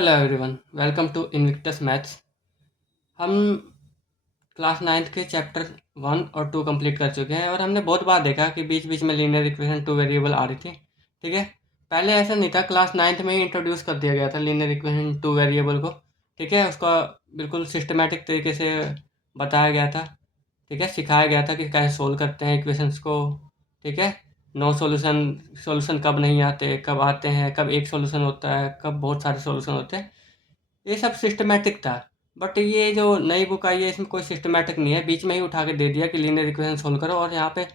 Hello everyone, welcome to Invictus maths. हम class ninth के chapter 1 और 2 कंप्लीट कर चुके हैं और हमने बहुत बार देखा कि बीच बीच में लीनियर इक्वेशन 2 वेरिएबल आ रही थी। ठीक है, पहले ऐसा नहीं था, क्लास नाइन्थ में ही इंट्रोड्यूस कर दिया गया था लीनियर इक्वेशन 2 वेरिएबल को। ठीक है, उसका बिल्कुल सिस्टमेटिक तरीके से बताया गया था। ठीक है, सिखाया गया था कि कैसे सोल्व करते हैं इक्वेशंस को। ठीक है, नो सॉल्यूशन सॉल्यूशन कब नहीं आते, कब आते हैं, कब एक सॉल्यूशन होता है, कब बहुत सारे सॉल्यूशन होते हैं, ये सब सिस्टमेटिक था। बट ये जो नई बुक आई है इसमें कोई सिस्टमेटिक नहीं है, बीच में ही उठा के दे दिया कि लीनियर इक्वेशन सोल्व करो, और यहाँ पे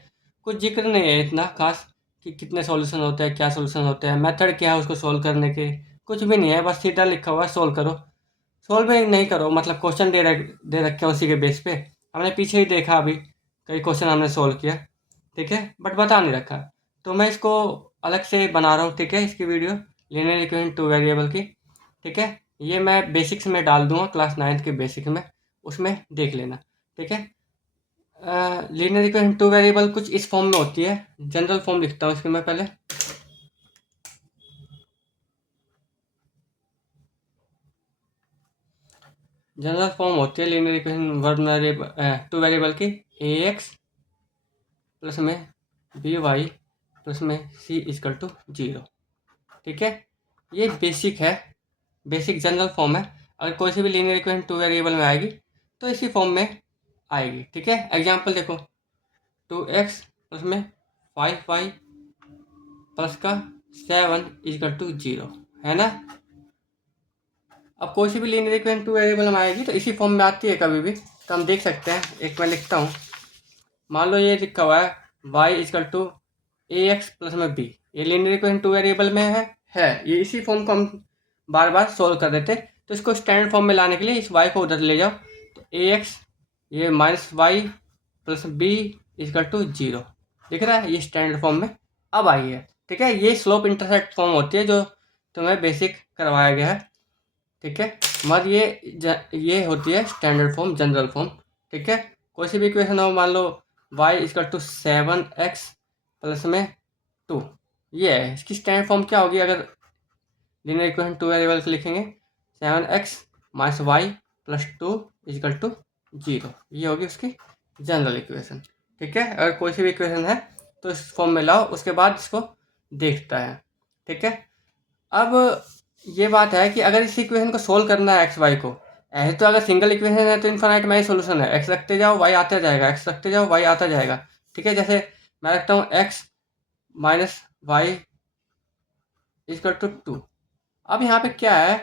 कुछ जिक्र नहीं है इतना खास कि कितने सॉल्यूशन होते हैं, क्या सॉल्यूशन होते हैं, मेथड क्या है उसको सोल्व करने के, कुछ भी नहीं है। बस सीधा लिखा हुआ है सोल्व करो। सोल्व भी नहीं करो, मतलब क्वेश्चन दे रखे हैं उसी के बेस पे। हमने पीछे ही देखा, अभी कई क्वेश्चन हमने सोल्व किया। ठीक है, बट बता नहीं रखा, तो मैं इसको अलग से बना रहा हूँ। ठीक है, इसकी वीडियो लीनियर इक्वेशन 2 वेरिएबल की। ठीक है, ये मैं बेसिक्स में डाल दूंगा, क्लास नाइन्थ के बेसिक में, उसमें देख लेना। ठीक है, लीनियर इक्वेशन 2 वेरिएबल कुछ इस फॉर्म में होती है। जनरल फॉर्म लिखता हूँ इसकी मैं पहले। जनरल फॉर्म होती है लीनियर इक्वेशन 2 वेरिएबल की, ए एक्स प्लस में बी वाई प्लस में सी इजकल टू 0। ठीक है, ये बेसिक है, बेसिक जनरल फॉर्म है। अगर कोई सी भी लीनियर इक्वेशन 2 वेरिएबल में आएगी तो इसी फॉर्म में आएगी। ठीक है, एग्जांपल देखो, 2x प्लस में 5y प्लस का 7 इजकल टू 0, है ना। अब कोई सी भी लीनियर इक्वेशन 2 वेरिएबल में आएगी तो इसी फॉर्म में आती है कभी भी, तो हम देख सकते हैं। एक मैं लिखता हूँ, मान लो ये लिखा हुआ है y is equal to a x plus में बी, ये लीनियर इक्वेशन 2 वेरिएबल में है ये इसी फॉर्म को हम बार बार सोल्व कर देते। तो इसको स्टैंडर्ड फॉर्म में लाने के लिए इस y को उधर ले जाओ, तो ए एक्स ये minus y plus b is equal to 0 दिख रहा है, ये स्टैंडर्ड फॉर्म में अब आई है। ठीक है, ये स्लोप इंटरसेप्ट फॉर्म होती है जो तुम्हें बेसिक करवाया गया है। ठीक है, मगर ये होती है स्टैंडर्ड फॉर्म, जनरल फॉर्म। ठीक है, कोई सी भी इक्वेशन हो, मान लो y is equal to 7x plus में 2, ये है इसकी स्टैंडर्ड फॉर्म। क्या होगी अगर लीनियर इक्वेशन 2 वेरिएबल से लिखेंगे, 7x minus y plus 2 is equal to 0, ये होगी उसकी जनरल इक्वेशन। ठीक है, अगर कोई सी भी इक्वेशन है तो इस फॉर्म में लाओ, उसके बाद इसको देखता है। ठीक है, अब ये बात है कि अगर इस इक्वेशन को सोल्व करना है एक्स वाई को, ऐसे तो अगर सिंगल इक्वेशन है तो इन्फाइनाइट में ही सोल्यूशन है, एक्स रखते जाओ वाई आता जाएगा, एक्स रखते जाओ वाई आता जाएगा। ठीक है, जैसे मैं रखता हूँ X minus Y is equal to 2। अब यहाँ पे क्या है,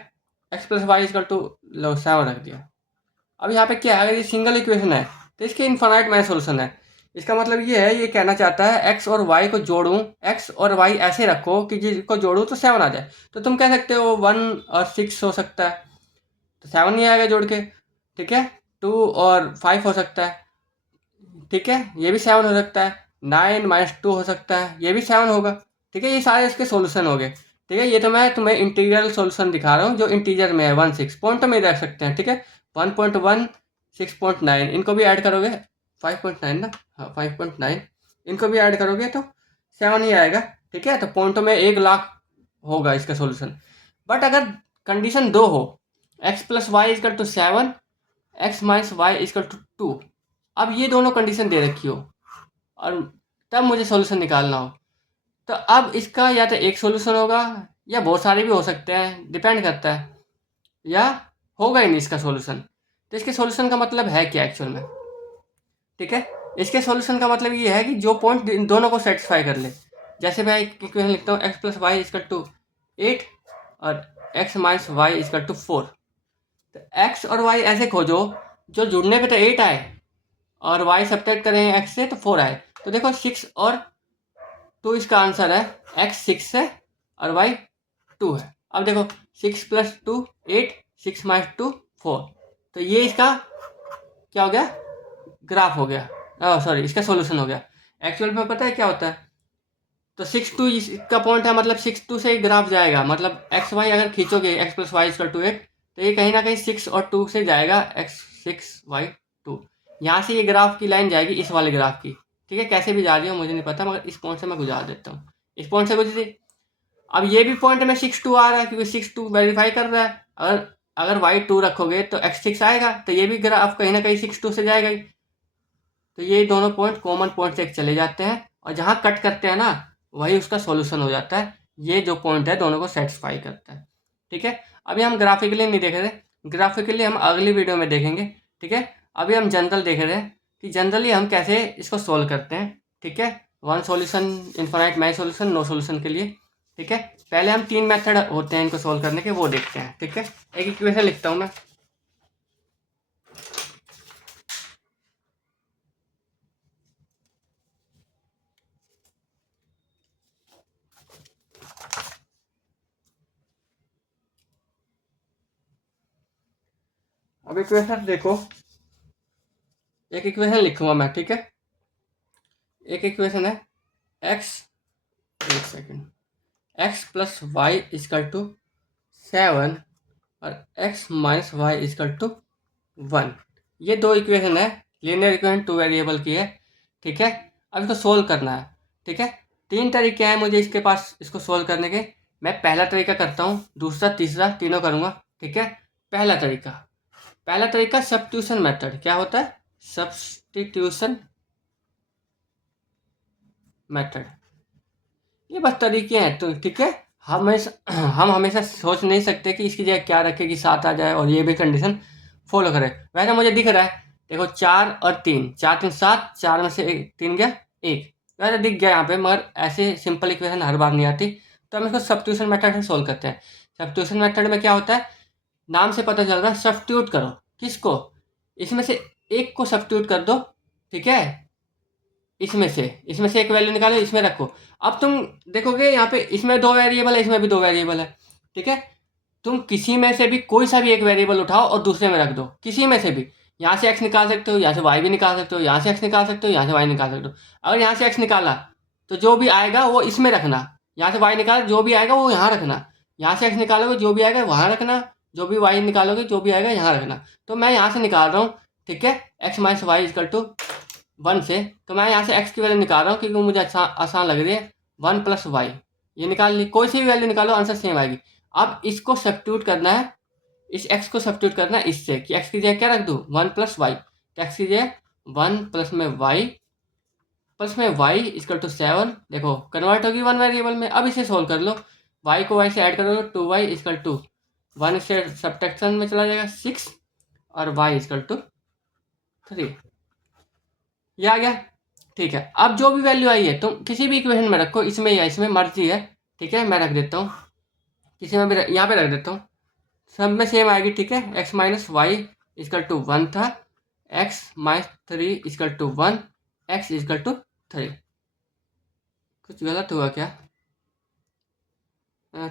X plus Y is equal to, लो 7 रख दिया। अब यहाँ पे क्या है, अगर ये सिंगल इक्वेशन है तो इसके इन्फाइनाइट में सोल्यूशन है। इसका मतलब ये है, ये कहना चाहता है एक्स और वाई को जोड़ूं, एक्स और वाई ऐसे रखो कि जिसको जोड़ूं तो 7 आ जाए। तो तुम कह सकते हो 1 और 6 हो सकता है, तो 7 नहीं आएगा जोड़ के। ठीक है, 2 और 5 हो सकता है। ठीक है, ये भी 7 हो सकता है। 9 माइनस 2 हो सकता है, ये भी 7 होगा। ठीक है, ये सारे इसके सोल्यूशन हो गए। ठीक है, ये तो मैं तुम्हें इंटीग्रल सोल्यूशन दिखा रहा हूँ जो इंटीजर में है, 1 6 पॉइंट में रख सकते हैं। ठीक है, 1.1 6.9 इनको भी ऐड करोगे, 5.9 ना, हाँ 5.9 इनको भी ऐड करोगे तो 7 ही आएगा। ठीक है, तो पॉइंटों में 1 लाख होगा इसका सोल्यूशन। बट अगर कंडीशन 2 हो, x plus Y is equal to 7, x minus Y is equal to 2, अब ये दोनों कंडीशन दे रखी हो और तब मुझे सॉल्यूशन निकालना हो, तो अब इसका या तो एक सॉल्यूशन होगा या बहुत सारे भी हो सकते हैं, डिपेंड करता है, या होगा ही नहीं इसका सॉल्यूशन। तो इसके सॉल्यूशन का मतलब है क्या एक्चुअल में। ठीक है, इसके सॉल्यूशन का मतलब ये है कि जो पॉइंट इन दोनों को सेटिस्फाई कर ले। जैसे मैं एक इक्वेशन लिखता हूँ, x plus Y is equal to 8 और x minus Y is equal to 4। तो एक्स और वाई ऐसे खोजो जो जुड़ने पे तो 8 आए और y सब्ट्रैक्ट करें x से तो 4 आए। तो देखो 6 और 2 इसका आंसर है, x 6 है और y 2 है। अब देखो 6 प्लस 2 8, 6 माइनस 2 4, तो ये इसका क्या हो गया, ग्राफ हो गया, सॉरी इसका सॉल्यूशन हो गया। एक्चुअल में पता है क्या होता है, तो 6 2 इसका पॉइंट है, मतलब 6 2 से ही ग्राफ जाएगा, मतलब एक्स वाई अगर खींचोगे X plus Y equal to 8, तो ये कहीं ना कहीं 6 और 2 से जाएगा, एक्स 6 वाई 2। यहाँ से ये ग्राफ की लाइन जाएगी इस वाले ग्राफ की। ठीक है, कैसे भी जा रही हो मुझे नहीं पता, मगर इस पॉइंट से मैं गुजार देता हूँ, इस पॉइंट से गुजरी। अब ये भी पॉइंट में 6 2 आ रहा है क्योंकि 6 2 वेरीफाई कर रहा है, अगर अगर वाई 2 रखोगे तो एक्स 6 आएगा, तो ये भी ग्राफ कहीं ना कहीं 6 2 से जाएगा ही। तो ये दोनों पॉइंट कॉमन पॉइंट से चले जाते हैं, और जहाँ कट करते हैं ना वही उसका सॉल्यूशन हो जाता है। ये जो पॉइंट है दोनों को सेटिस्फाई करता है। ठीक है, अभी हम ग्राफिकली नहीं देख रहे, ग्राफिकली हम अगली वीडियो में देखेंगे। ठीक है, अभी हम जनरल देख रहे हैं कि जनरली हम कैसे इसको सोल्व करते हैं। ठीक है, one solution, infinite many solution, no solution के लिए। ठीक है, पहले हम 3 मेथड होते हैं इनको सोल्व करने के, वो देखते हैं। ठीक है, एक इक्वेशन लिखता हूँ मैं। अब इक्वेशन देखो, एक इक्वेशन लिखूंगा मैं। ठीक है, एक इक्वेशन है एक्स, एक second, x plus Y is equal to 7 और x minus Y is equal to 1। ये दो इक्वेशन है, लीनियर इक्वेशन 2 वेरिएबल की है। ठीक है, अब इसको सोल्व करना है। ठीक है, 3 तरीके हैं मुझे इसके पास इसको सोल्व करने के। मैं पहला तरीका करता हूँ, दूसरा तीसरा तीनों करूँगा। ठीक है, पहला तरीका सब्स्टिट्यूशन मेथड। क्या होता है? Substitution method. ये बस तरीके हैं तो। ठीक है, हम हमेशा सोच नहीं सकते कि इसकी जगह क्या रखे कि 7 आ जाए और ये भी कंडीशन फॉलो करे। वैसे मुझे दिख रहा है, देखो 4 और 3, 4 3 7, 4 में से 3 गया 1, वैसे दिख गया यहाँ पे। मगर ऐसे सिंपल इक्वेशन हर बार नहीं आती, तो हम इसको सब्स्टिट्यूशन मेथड से सोल्व करते हैं। सब्स्टिट्यूशन मेथड में क्या होता है, नाम से पता चल रहा है, सब्स्टिट्यूट करो। किसको? इसमें से एक को सब्स्टिट्यूट कर दो। ठीक है, इसमें से एक वैल्यू निकालो, इसमें रखो। अब तुम देखोगे यहाँ पे इसमें 2 वेरिएबल है, इसमें भी 2 वेरिएबल है। ठीक है, तुम किसी में से भी कोई सा भी एक वेरिएबल उठाओ और दूसरे में रख दो, किसी में से भी। यहाँ से एक्स निकाल सकते हो, यहाँ से वाई भी निकाल सकते हो, यहाँ से एक्स निकाल सकते हो, यहाँ से वाई निकाल सकते हो। अगर यहाँ से एक्स निकाला तो जो भी आएगा वो इसमें रखना, यहाँ से वाई निकाल जो भी आएगा वो यहाँ रखना, यहाँ से एक्स निकालोगे जो भी आएगा वहाँ रखना, जो भी वाई निकालोगे जो भी आएगा यहाँ रखना। तो मैं यहाँ से निकाल रहा हूँ। ठीक है, x minus Y is equal to 1 से, तो मैं यहाँ से x की वैल्यू निकाल रहा हूँ क्योंकि मुझे आसान लग रही है। 1 प्लस वाई, ये निकाल ली, कोई सी भी वैल्यू निकालो आंसर सेम आएगी। अब इसको सब्स्टिट्यूट करना है, इस x को सब्स्टिट्यूट करना है इससे, कि x की जगह क्या रख दूँ, 1 प्लस वाई। तो x की जगह 1 प्लस में y इजकल टू 7। देखो कन्वर्ट होगी 1 वेरिएबल में। अब इसे सोल्व कर लो, y को y से ऐड करोगे 2y इजकल टू 1 से सब्ट्रैक्शन में चला जाएगा 6, और y इजकल टू 3। ये आ गया। ठीक है, अब जो भी वैल्यू आई है तुम किसी भी इक्वेशन में रखो, इसमें या इसमें मर्जी है। ठीक है, मैं रख देता हूँ, किसी में भी यहाँ पे रख देता हूँ, सब में सेम आएगी। ठीक है, x minus Y is equal to 1 था, x minus 3 is equal to 1, x is equal to 3। कुछ गलत हुआ क्या?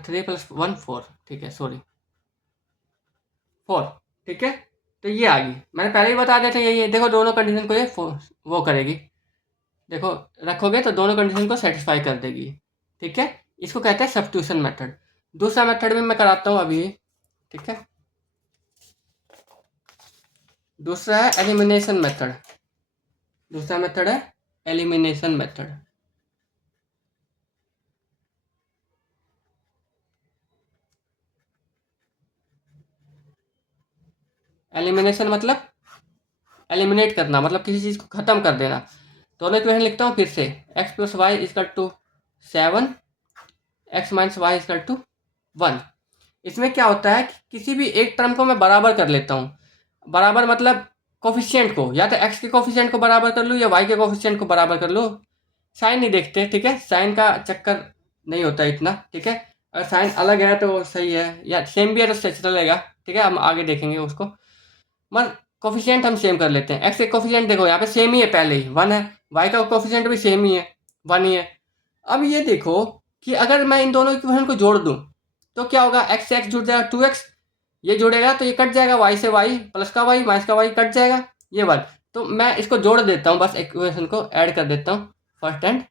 3 प्लस 1 4। ठीक है, सॉरी 4। ठीक है, तो ये आ गई, मैंने पहले ही बता दिया था यही है। देखो दोनों कंडीशन को ये वो करेगी, देखो रखोगे तो दोनों कंडीशन को सेटिस्फाई कर देगी। ठीक है, इसको कहते हैं सब्स्टिट्यूशन मेथड। दूसरा मेथड भी मैं कराता हूँ अभी। ठीक है, दूसरा है एलिमिनेशन मेथड। दूसरा मेथड है एलिमिनेशन मेथड। एलिमिनेशन मतलब एलिमिनेट करना, मतलब किसी चीज़ को ख़त्म कर देना। दोनों इक्वेशन लिखता हूँ फिर से, x plus Y is equal to 7, x minus Y is equal to 1। इसमें क्या होता है कि किसी भी एक टर्म को मैं बराबर कर लेता हूँ। बराबर मतलब कोफिशिएंट को, या तो एक्स के कोफिशिएंट को बराबर कर लूँ या वाई के कोफिशिएंट को बराबर कर लूँ। साइन नहीं देखते। ठीक है, साइन का चक्कर नहीं होता इतना। ठीक है, अगर साइन अलग है तो सही है, या सेम भी है तो सही चलेगा। ठीक है, हम आगे देखेंगे उसको। मगर कोफिशिएंट हम सेम कर लेते हैं। एक्स के कोफिशिएंट देखो यहाँ पे सेम ही है, पहले ही 1 है, वाई का कोफिशिएंट भी सेम ही है, 1 ही है। अब ये देखो कि अगर मैं इन दोनों इक्वेशन को जोड़ दूँ तो क्या होगा, एक्स से एक्स जुड़ जाएगा 2x, ये जुड़ेगा तो ये कट जाएगा, वाई से वाई, प्लस का वाई माइनस का वाई कट जाएगा, ये वन। तो मैं इसको जोड़ देता हूँ, बस इक्वेशन को ऐड कर देता हूँ, फर्स्ट एंड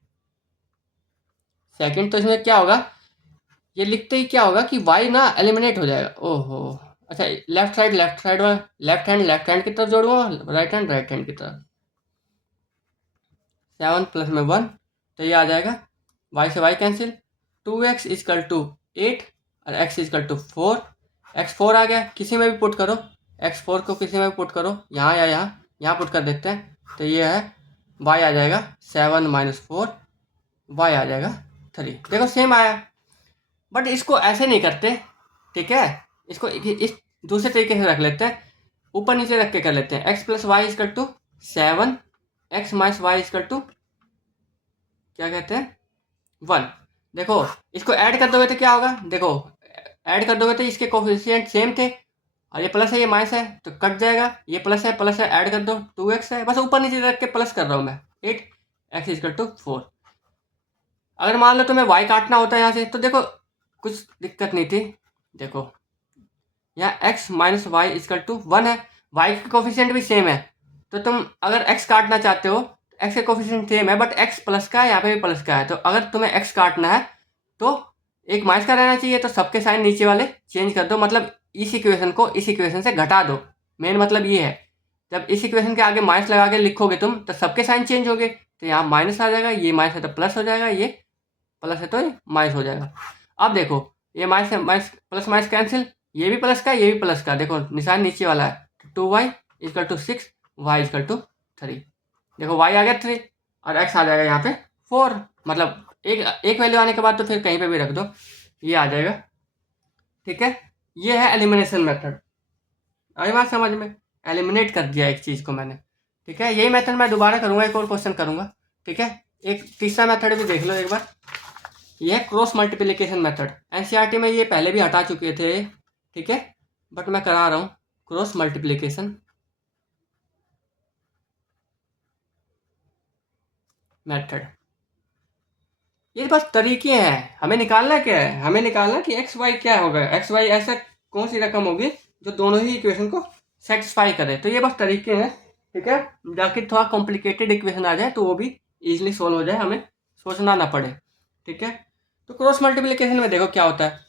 सेकंड। तो इसमें क्या होगा, ये लिखते ही क्या होगा कि वाई ना एलिमिनेट हो जाएगा। ओहो, अच्छा लेफ्ट साइड लेफ्ट हैंड की तरफ जोड़ूंगा, राइट हैंड की तरफ। 7 प्लस में 1, तो ये आ जाएगा, वाई से Y cancel, 2x is equal to 8 और x इजकल टू 4, x4 आ गया, किसी में भी पुट करो, x4 को किसी में भी पुट करो, यहाँ या यहाँ पुट कर देते हैं, तो ये है y आ जाएगा 7 - 4, y आ जाएगा 3। देखो सेम आया, बट इसको ऐसे नहीं करते, ठीक है, इसको इस दूसरे तरीके से रख लेते हैं, ऊपर नीचे रख के कर लेते हैं। x + y = 7, x - y = क्या कहते हैं 1। देखो इसको ऐड कर दोगे तो क्या होगा, देखो ऐड कर दोगे तो इसके कोफिशिएंट सेम थे, और ये प्लस है ये माइनस है तो कट जाएगा, ये प्लस है ऐड कर दो 2x है, बस ऊपर नीचे रख के प्लस कर रहा हूँ मैं 8x = 4। अगर मान लो तुम्हें y काटना होता है यहाँ से, तो देखो कुछ दिक्कत नहीं थी, देखो यहाँ x - y = 1 है, y के कोफिशिएंट भी सेम है, तो तुम अगर x काटना चाहते हो, x के कोफिशिएंट सेम है बट x प्लस का है, यहाँ पे भी प्लस का है, तो अगर तुम्हें x काटना है तो एक माइनस का रहना चाहिए, तो सबके साइन नीचे वाले चेंज कर दो, मतलब इस इक्वेशन को इस इक्वेशन से घटा दो। मेन मतलब ये है, जब इस इक्वेशन के आगे माइनस लगा के लिखोगे तुम, तो सबके साइन चेंज होंगे, तो यहाँ माइनस आ जाएगा, ये माइनस है तो प्लस हो जाएगा, ये प्लस है तो ये माइनस हो जाएगा। अब देखो ये माइनस है, माइनस प्लस माइनस कैंसिल, ये भी प्लस का ये भी प्लस का, देखो निशान नीचे वाला है, 2y = 6, y = 3। देखो y आ गया 3 और x आ जाएगा यहाँ पे 4, मतलब एक वैल्यू आने के बाद तो फिर कहीं पे भी रख दो, ये आ जाएगा, ठीक है। ये है एलिमिनेशन मेथड, आई बात समझ में, एलिमिनेट कर दिया एक चीज़ को मैंने, ठीक है। यही मेथड मैं दोबारा करूँगा, एक और क्वेश्चन करूँगा, ठीक है। एक तीसरा मेथड भी देख लो एक बार, ये है क्रॉस मल्टीप्लिकेशन मेथड। एनसीईआरटी में ये पहले भी हटा चुके थे, ठीक है, बट मैं करा रहा हूँ क्रॉस मल्टीप्लिकेशन मेथड। ये बस तरीके हैं, हमें निकालना क्या है, हमें निकालना कि एक्स वाई क्या होगा, एक्स वाई ऐसा कौन सी रकम होगी जो दोनों ही इक्वेशन को सेटिस्फाई करे, तो ये बस तरीके हैं, ठीक है। जाके थोड़ा कॉम्प्लिकेटेड इक्वेशन आ जाए तो वो भी इजीली सोल्व हो जाए, हमें सोचना ना पड़े, ठीक है। तो क्रॉस मल्टीप्लिकेशन में देखो क्या होता है,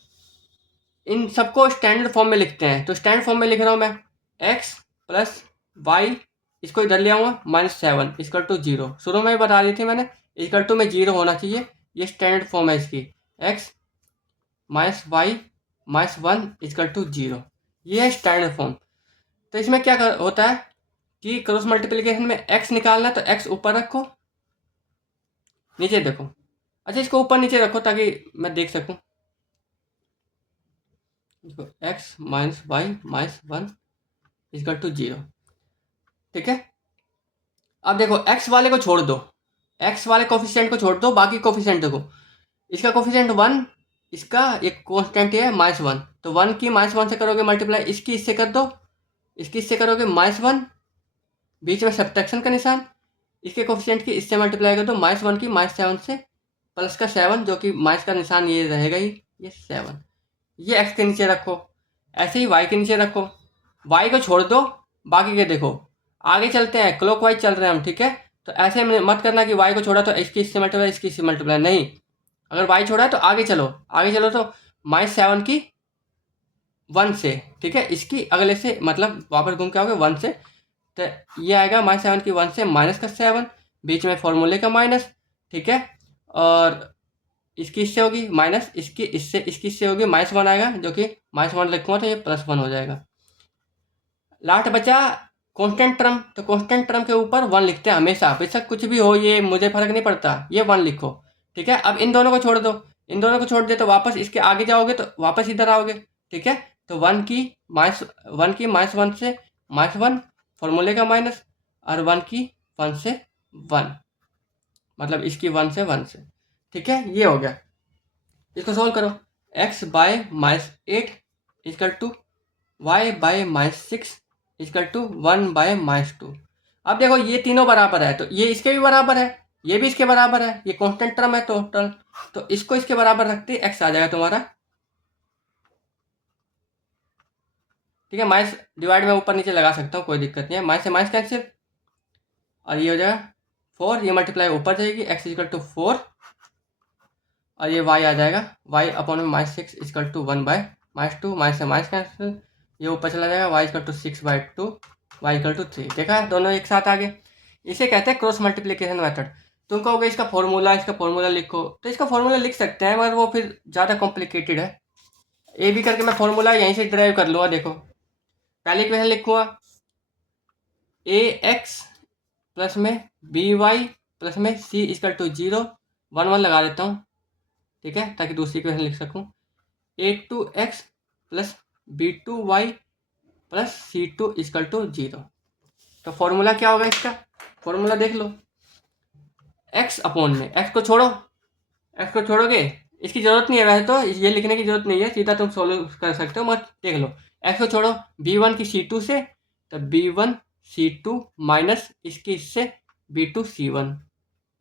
इन सबको स्टैंडर्ड फॉर्म में लिखते हैं, तो स्टैंडर्ड फॉर्म में लिख रहा हूँ मैं, x + y, इसको इधर ले आऊँगा -7 = 0, शुरू में ही बता दी थी मैंने, इक्वल टू में 0 होना चाहिए, ये स्टैंडर्ड फॉर्म है इसकी, x - y -1 = 0, ये है स्टैंडर्ड फॉर्म। तो इसमें क्या होता है कि क्रॉस मल्टीप्लिकेशन में x निकालना है तो x ऊपर रखो, नीचे देखो, अच्छा इसको ऊपर नीचे रखो ताकि मैं देख सकूं, x - y -1 = 0, ठीक है। अब देखो x वाले को छोड़ दो, x वाले कोफिशिएंट को छोड़ दो, बाकी कोफिशिएंट देखो, इसका कोफिशिएंट 1, इसका एक कांस्टेंट है -1, तो 1 की -1 से करोगे मल्टीप्लाई, इसकी इससे कर दो, इसकी इससे करोगे -1, बीच में सब्ट्रैक्शन का निशान, इसके कोफिशिएंट की इससे मल्टीप्लाई कर दो, -1 की -7 से प्लस का 7, जो कि माइनस का निशान ये रहेगा ही, ये 7, ये x के नीचे रखो, ऐसे ही y के नीचे रखो, y को छोड़ दो, बाकी के देखो, आगे चलते हैं, क्लॉकवाइज चल रहे हैं हम, ठीक है। तो ऐसे मत करना कि y को छोड़ा तो इसकी इससे मल्टीप्लाई, इसकी इससे मल्टीप्लाई, नहीं, अगर y छोड़ा है तो आगे चलो, तो -7 की 1 से, ठीक है, इसकी अगले से मतलब वापस घूम के आओगे 1 से, तो ये आएगा -7 की 1 से -7, बीच में फॉर्मूले का माइनस, ठीक है, और इसकी इससे होगी माइनस, इसकी इससे होगी -1 आएगा, जो कि -1 लिखूँगा तो ये +1 हो जाएगा। लास्ट बचा कांस्टेंट टर्म, तो कांस्टेंट टर्म के ऊपर 1 लिखते हैं हमेशा, बेशक कुछ भी हो, ये मुझे फर्क नहीं पड़ता, ये 1 लिखो, ठीक है। अब इन दोनों को छोड़ दो, इन दोनों को छोड़ दे तो वापस इसके आगे जाओगे तो वापस इधर आओगे, ठीक है। तो 1 की -1 से -1 फॉर्मूले का माइनस, और 1 की 1 से 1, मतलब इसकी 1 से 1 से, ठीक है, ये हो गया। इसको सोल्व करो, x / -8 = y / -6 = 1 / -2। अब देखो ये तीनों बराबर है, तो ये इसके भी बराबर है, ये भी इसके बराबर है, ये कांस्टेंट टर्म है टोटल, तो इसको इसके बराबर रखते x आ जाएगा तुम्हारा, ठीक है। माइनस डिवाइड में ऊपर नीचे लगा सकता हूँ, कोई दिक्कत नहीं है, माइनस से माइनस कैंसिल, और ये हो जाएगा 4, ये मल्टीप्लाई ऊपर जाएगी, x = 4, और ये y आ जाएगा y अपॉन में -6 = 1 / -2, माइनस से माइनस कैंसिल, ये ऊपर चला जाएगा, y = 6/2, y = 3, देखा है दोनों एक साथ आ गए। इसे कहते हैं क्रॉस मल्टीप्लिकेशन मेथड। तुम कहोगे इसका फॉर्मूला लिखो, तो इसका फॉर्मूला लिख सकते हैं, मगर वो फिर ज़्यादा कॉम्प्लिकेटेड है, ए बी करके मैं फॉर्मूला यहीं से ड्राइव कर लूँगा। देखो पहले इक्वेशन लिखूँगा ए एक्स प्लस में बी वाई प्लस में सी इक्वल टू 0, 1 1 लगा देता हूँ, ठीक है, ताकि दूसरी इक्वेशन लिख सकूँ। A two X plus B two Y plus C two equal to 0। तो फॉर्मूला क्या होगा इसका? फॉर्मूला देख लो, एक्स अपॉन में, एक्स को छोड़ो, एक्स को छोड़ोगे, इसकी ज़रूरत नहीं है वैसे तो, ये लिखने की ज़रूरत नहीं है, सीधा तुम सोल्व कर सकते हो, मत देख लो। एक्स को छोड़ो बी वन की सी टू से, तो b one c two minus इसकी इससे बी टू सी वन,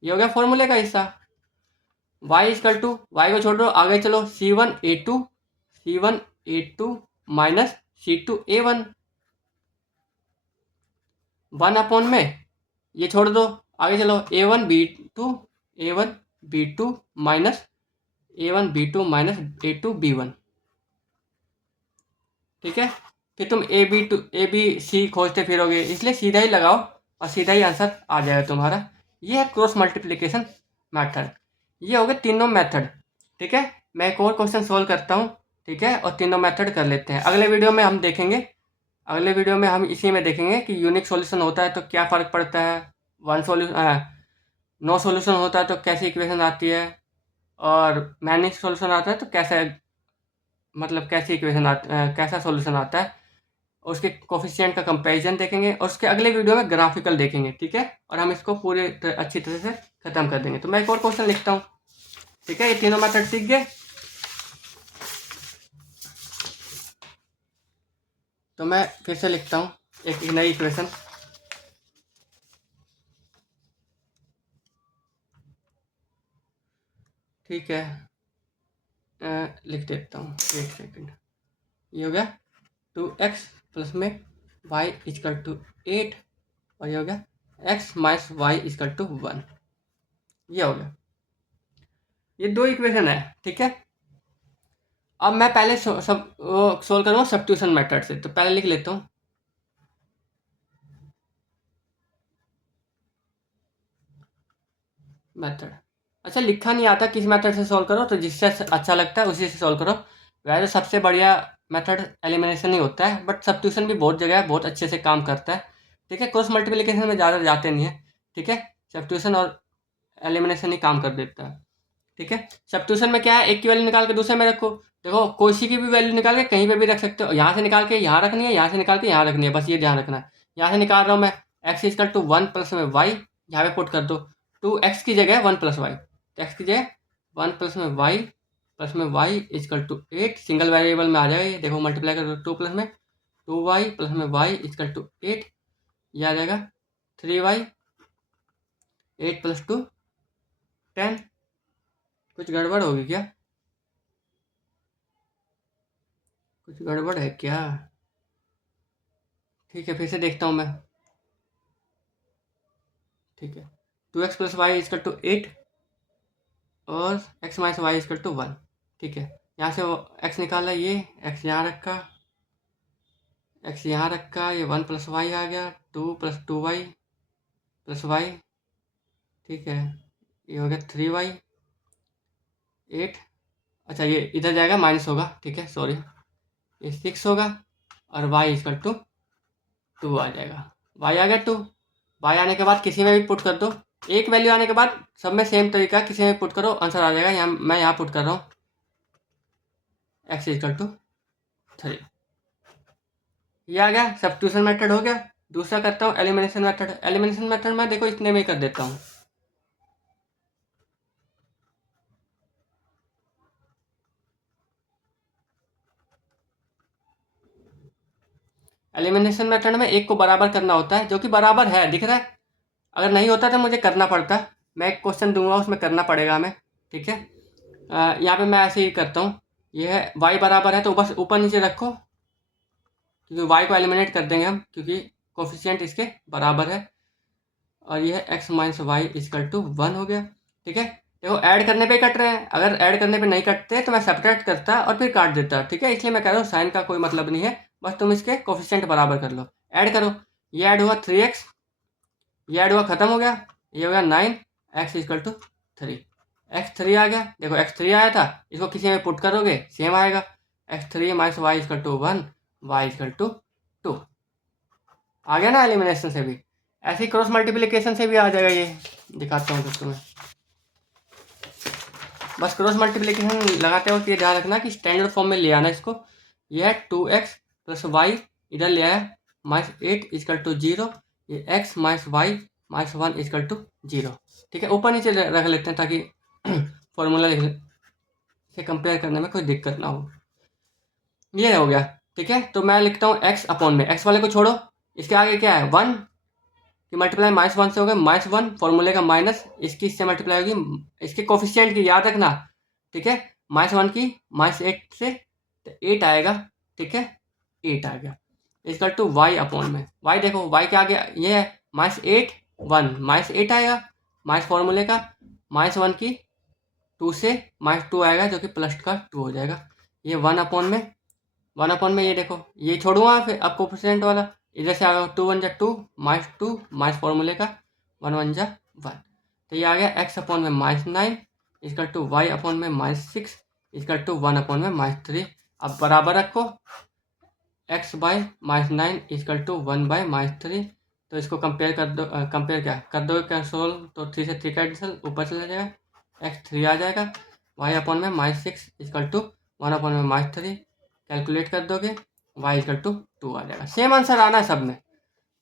ये हो गया फॉर्मूले का हिस्सा। वाई इजकल टू, वाई को छोड़ दो, आगे चलो, C one A two minus C two A one, 1 upon में, ये छोड़ दो, आगे चलो, A one B two minus A one B two minus A two B one, ठीक है। फिर तुम ए बी सी खोजते फिरोगे, इसलिए सीधा ही लगाओ और सीधा ही आंसर आ जाएगा तुम्हारा। ये है क्रॉस मल्टीप्लिकेशन मेथड। ये हो गए तीनों मेथड, ठीक है। मैं एक और क्वेश्चन सोल्व करता हूँ, ठीक है, और तीनों मेथड कर लेते हैं। अगले वीडियो में हम देखेंगे, अगले वीडियो में हम इसी में देखेंगे कि यूनिक सॉल्यूशन होता है तो क्या फ़र्क पड़ता है, वन सॉल्यूशन नो सॉल्यूशन होता है तो कैसी इक्वेशन आती है, और मैनी सॉल्यूशन आता है तो कैसा, मतलब कैसी इक्वेशन कैसा सॉल्यूशन आता है, उसके कोफिशिएंट का कंपैरिजन देखेंगे, और उसके अगले वीडियो में ग्राफिकल देखेंगे, ठीक है। और हम इसको पूरे अच्छी तरह से ख़त्म कर देंगे। तो मैं एक और क्वेश्चन लिखता हूँ, ठीक है। ये तीनों मेथड सीख गए, तो मैं फिर से लिखता हूँ एक नई इक्वेशन, ठीक है। लिख देता हूँ, एक सेकंड। ये हो गया 2x प्लस में y इजकल टू 8, और ये हो गया x minus Y is equal to 1। ये हो गया, ये दो इक्वेशन है, ठीक है। अब मैं पहले सब सोल्व करूँगा सब्स्टिट्यूशन मेथड से, तो पहले लिख लेता हूँ मेथड। अच्छा, लिखा नहीं आता किस मेथड से सॉल्व करो, तो जिससे अच्छा लगता है उसी से सॉल्व करो। वैसे सबसे बढ़िया मेथड एलिमिनेशन ही होता है, बट सब्स्टिट्यूशन भी बहुत जगह बहुत अच्छे से काम करता है, ठीक है। क्रॉस मल्टीप्लिकेशन में ज़्यादा जाते नहीं है, ठीक है। सब्स्टिट्यूशन और एलिमिनेशन ही काम कर देता है, ठीक है। सब्स्टिट्यूशन में क्या है, एक की वैल्यू निकाल के दूसरे में रखो। देखो कोई सी की भी वैल्यू निकाल के कहीं पे भी रख सकते हो, यहाँ से निकाल के यहाँ रखनी है, यहाँ से निकाल के यहाँ रखनी है, बस ये ध्यान रखना है। यहाँ से निकाल रहा हूँ मैं, एक्स इजकल टू 1 प्लस में वाई, यहाँ पे पुट कर दो, 2x की जगह 1 प्लस वाई, एक्स की जगह 1 प्लस में y is equal to 8, single variable में आ जाएगा ये। देखो मल्टीप्लाई कर दो, 2 प्लस में 2y प्लस में वाई इजकल टू 8, ये आ जाएगा 3y, 8 प्लस 2 10। कुछ गड़बड़ होगी क्या? कुछ गड़बड़ है क्या? ठीक है, फिर से देखता हूँ मैं, ठीक है। 2x plus Y is equal to 8 और x minus Y is equal to 1, ठीक है। यहाँ से x निकाला, ये x यहाँ रखा, x यहाँ रखा, ये 1 प्लस वाई आ गया, 2 प्लस 2y प्लस वाई, ठीक है। ये हो गया 3y 8, अच्छा ये इधर जाएगा माइनस होगा, ठीक है, सॉरी, ये 6 होगा, और y इजकल टू 2 आ जाएगा। y आ गया 2, y आने के बाद किसी में भी पुट कर दो, एक वैल्यू आने के बाद सब में सेम तरीका, किसी में पुट करो, आंसर आ जाएगा। यहाँ मैं यहाँ पुट कर रहा हूँ x इजकल टू 3, ये आ गया। सब्स्टिट्यूशन मेथड हो गया। दूसरा करता हूँ एलिमिनेशन मेथड। एलिमिनेशन मेथड मैं देखो इतने में ही कर देता हूँ, एलिमिनेशन मेथड में एक को बराबर करना होता है, जो कि बराबर है, दिख रहा है। अगर नहीं होता तो मुझे करना पड़ता, मैं एक क्वेश्चन दूंगा उसमें करना पड़ेगा हमें, ठीक है। यहाँ पे मैं ऐसे ही करता हूँ, ये है y बराबर है तो बस ऊपर नीचे रखो, क्योंकि y को एलिमिनेट कर देंगे हम, क्योंकि कोफिशिएंट इसके बराबर है। और ये है x minus Y is equal to 1 हो गया, ठीक है। देखो ऐड करने पे कट रहे हैं, अगर ऐड करने पे नहीं कटते तो मैं सब्ट्रैक्ट करता और फिर काट देता, ठीक है। इसलिए मैं कह रहा हूँ साइन का कोई मतलब नहीं है, बस तुम इसके कोफिशिएंट बराबर कर लो। ऐड करो, ये ऐड हुआ 3x, ये ऐड हुआ, खत्म हो गया, ये हो गया 9, x इजकल टू 3, x 3 आ गया। देखो x 3 आया था, इसको किसी में पुट करोगे सेम आएगा, x3 minus Y is equal to 1, y is equal to 2। आ गया ना एलिमिनेशन से भी। ऐसे ही क्रॉस मल्टीप्लिकेशन से भी आ जाएगा। ये दिखाता हूँ दोस्तों मैं। बस क्रॉस मल्टीप्लिकेशन लगाते वक्त ये ध्यान रखना कि स्टैंडर्ड फॉर्म में ले आना इसको। ये है 2x प्लस वाई, इधर ले आया माइनस 8 इजकल टू 0, ये x minus y minus 1 is equal to 0। ठीक है, ऊपर नीचे रख लेते हैं ताकि फॉर्मूला से कंपेयर करने में कोई दिक्कत ना हो। ये हो गया। ठीक है, तो मैं लिखता हूँ x अपॉन में, x वाले को छोड़ो, इसके आगे क्या है 1 की मल्टीप्लाई माइनस 1 से हो गया माइनस 1, फॉर्मूले का माइनस, इसकी इससे मल्टीप्लाई होगी, इसके कोफिशिएंट की याद रखना। ठीक है, माइनस 1 की माइनस 8 से तो 8 आएगा। ठीक है, 8 आ गया इजकल टू वाई अपॉन में। वाई देखो, वाई के आगे ये है माइनस 8 1, माइनस 8 आएगा, माइनस फॉर्मूले का माइनस 1 की 2 से माइनस 2 आएगा जो कि प्लस का 2 हो जाएगा। ये 1 अपॉन में, 1 अपॉन में ये देखो, ये छोड़ूंगा फिर अब कोफिशिएंट वाला, इधर से आ गया 2 1 जा 2 माइनस 2 माइनस फॉर्मूले का 1 1 जा 1, तो ये आ गया x अपॉन में minus 9 is equal to y upon में माइनस 6 इजकल टू 1 अपॉन में माइनस 3। अब बराबर रखो x by minus 9 is equal to 1 by minus 3, तो इसको कंपेयर कर दो, कंपेयर क्या कर दो कैंसल, तो 3 से 3 कैंसिल, ऊपर चला जाएगा x 3 आ जाएगा, y अपॉन में माइनस 6 इजकल टू 1 अपॉन में माइनस 3, कैलकुलेट कर दोगे y इजकल टू 2 आ जाएगा। सेम आंसर आना है सब में।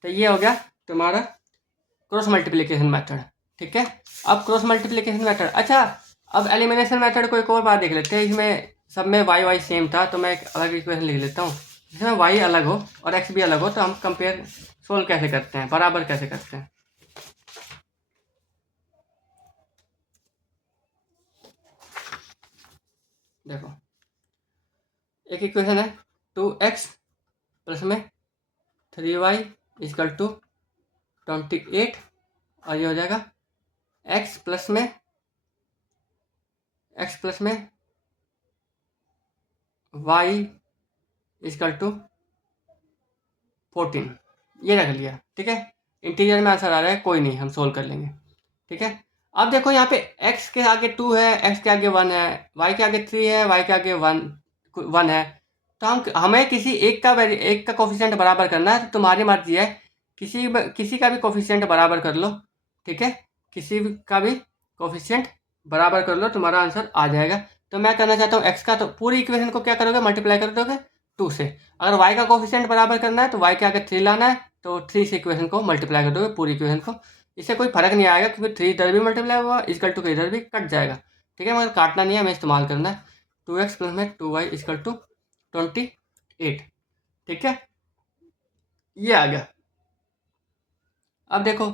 तो ये हो गया तुम्हारा क्रॉस मल्टीप्लिकेशन मेथड। ठीक है, अब क्रॉस मल्टीप्लिकेशन मेथड। अच्छा, अब एलिमिनेशन मेथड को एक और बात देख लेते हैं। इसमें सब में y सेम था, तो मैं एक अलग इक्वेशन लिख लेता हूँ जिसमें y अलग हो और x भी अलग हो, तो हम कंपेयर सोल्व कैसे करते हैं, बराबर कैसे करते हैं। देखो, एक इक्वेशन है 2x प्लस में 3y इजकल टू 28, और ये हो जाएगा x प्लस में y इजकल टू 14, ये रख लिया। ठीक है, इंटीजर में आंसर आ रहा है, कोई नहीं, हम सोल्व कर लेंगे। ठीक है, अब देखो यहाँ पे x के आगे 2 है, x के आगे 1 है, y के आगे 3 है, y के आगे 1 है, तो हमें किसी एक का कोफिशिएंट बराबर करना है। तो तुम्हारी मर्जी है, किसी का भी कोफिशिएंट बराबर कर लो। ठीक है, किसी का भी कोफिशिएंट बराबर कर लो, तुम्हारा आंसर आ जाएगा। तो मैं करना चाहता हूँ x का, तो पूरी इक्वेशन को क्या करोगे, मल्टीप्लाई कर दोगे 2 से। अगर y का कोफिशिएंट बराबर करना है तो y के आगे 3 लाना है, तो 3 से इक्वेशन को मल्टीप्लाई कर दोगे पूरी इक्वेशन को। इससे कोई फर्क नहीं आएगा क्योंकि 3 इधर भी मल्टीप्लाई होगा, इजकल टू के इधर भी कट जाएगा। ठीक है, मगर काटना नहीं है, हमें इस्तेमाल करना है। 2x प्लस में 2y इजकल टू 28। ठीक है, ये आ गया। अब देखो,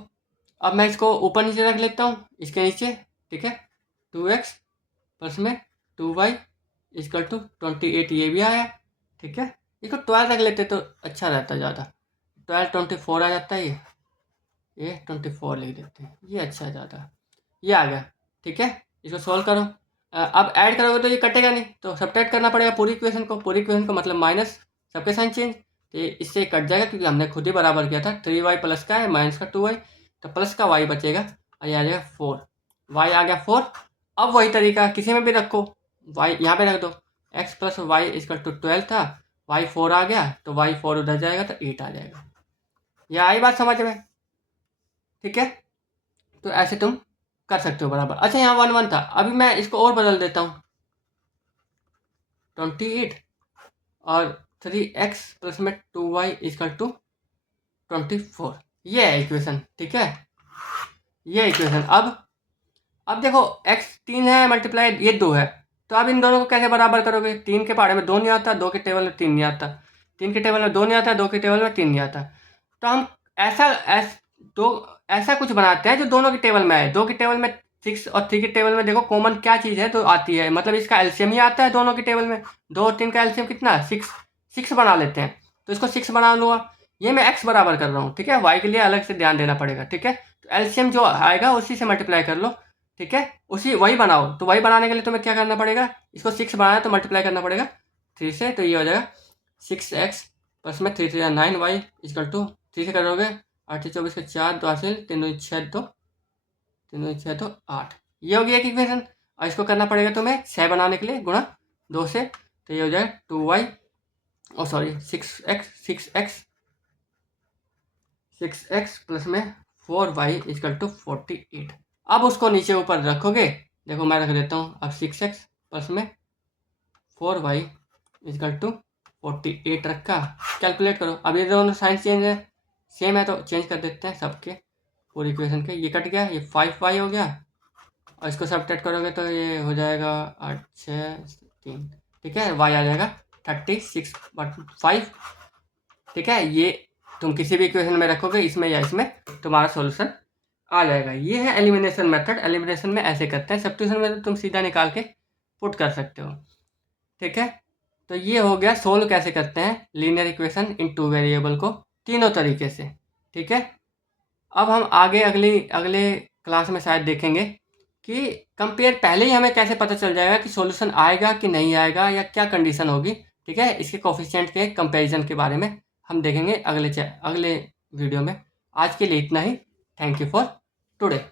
अब मैं इसको ऊपर नीचे रख लेता हूँ, इसके नीचे। ठीक है, 2x प्लस में 2y इजकल टू 28, ये भी आया। ठीक है, इसको 12 रख लेते तो अच्छा रहता ज़्यादा, 12 24 आ जाता है, ये 24 लिख देते हैं, ये अच्छा ज़्यादा। ये आ गया। ठीक है, इसको सॉल्व करो। अब ऐड करोगे तो ये कटेगा नहीं, तो सब्ट्रैक्ट करना पड़ेगा पूरी इक्वेशन को मतलब माइनस, सबके साइन चेंज, तो इससे कट जाएगा क्योंकि हमने खुद ही बराबर किया था। 3y प्लस का है माइनस का 2y, तो प्लस का y बचेगा और ये आ जाएगा 4, y आ गया 4। अब वही तरीका किसी में भी रखो, y यहाँ पे रख दो, x plus Y is equal to 12 था, y 4 आ गया तो y 4 उधर जाएगा तो 8 आ जाएगा। यह आई बात समझ में। ठीक है, तो ऐसे तुम कर सकते हो बराबर। अच्छा, यहाँ 1 1 था, अभी मैं इसको और बदल देता हूँ, 28 और 3x प्लस में 2y इजकल टू 24, ये है इक्वेशन। ठीक है, ये इक्वेशन। अब देखो x 3 है मल्टीप्लाई ये 2 है, तो अब इन दोनों को कैसे बराबर करोगे। 3 के पहाड़े में 2 नहीं आता, 2 के टेबल में 3 नहीं आता, 3 के टेबल में 2 नहीं आता, 2 के टेबल में 3 नहीं आता, तो हम ऐसा कुछ बनाते हैं जो दोनों के टेबल में आए। 2 के टेबल में 6 और 3 के टेबल में देखो कॉमन क्या चीज़ है तो आती है, मतलब इसका एलसीएम ही आता है दोनों के टेबल में। 2 और 3 का एलसीएम कितना, 6 बना लेते हैं, तो इसको 6 बना लूँगा। ये मैं x बराबर कर रहा हूँ। ठीक है, y के लिए अलग से ध्यान देना पड़ेगा। ठीक है, तो एलसीएम जो आएगा उसी से मल्टीप्लाई कर लो। ठीक है, उसी वही बनाओ, तो वही बनाने के लिए तुम्हें क्या करना पड़ेगा, इसको 6 बनाना है तो मल्टीप्लाई करना पड़ेगा 3 से, तो ये हो जाएगा 6x प्लस में 3 3 9 y इजकल टू 3 से करोगे 8 24 के 4 2 हासिल 3 2 6 2 3 2 6 2 8, ये होगी एक इक्वेशन। और इसको करना पड़ेगा तुम्हें 6 बनाने के लिए गुणा 2 से, तो ये हो जाएगा 2y ओ सॉरी 6x प्लस में 4y इजकल टू 48। अब उसको नीचे ऊपर रखोगे, देखो मैं रख देता हूँ। अब 6x प्लस में 4y इजकल टू 48 रखा। कैलकुलेट करो। अब ये दोनों साइन चेंज है, सेम है तो चेंज कर देते हैं सबके पूरी इक्वेशन के। ये कट गया, ये 5y हो गया और इसको सब्ट्रैक्ट करोगे तो ये हो जाएगा 8 6 3। ठीक है, y आ जाएगा 36/5। ठीक है, ये तुम किसी भी इक्वेशन में रखोगे, इसमें या इसमें, तुम्हारा सॉल्यूशन आ जाएगा। ये है एलिमिनेशन मेथड। एलिमिनेशन में ऐसे करते हैं, सब्स्टिट्यूशन में तो तुम सीधा निकाल के पुट कर सकते हो। ठीक है, तो ये हो गया सोल्व कैसे करते हैं लीनियर इक्वेशन इन 2 वेरिएबल को, तीनों तरीके से। ठीक है, अब हम आगे अगले क्लास में शायद देखेंगे कि कंपेयर पहले ही हमें कैसे पता चल जाएगा कि सॉल्यूशन आएगा कि नहीं आएगा या क्या कंडीशन होगी। ठीक है, इसके कोफिशिएंट के कंपैरिजन के बारे में हम देखेंगे अगले वीडियो में। आज के लिए इतना ही। Thank you for today.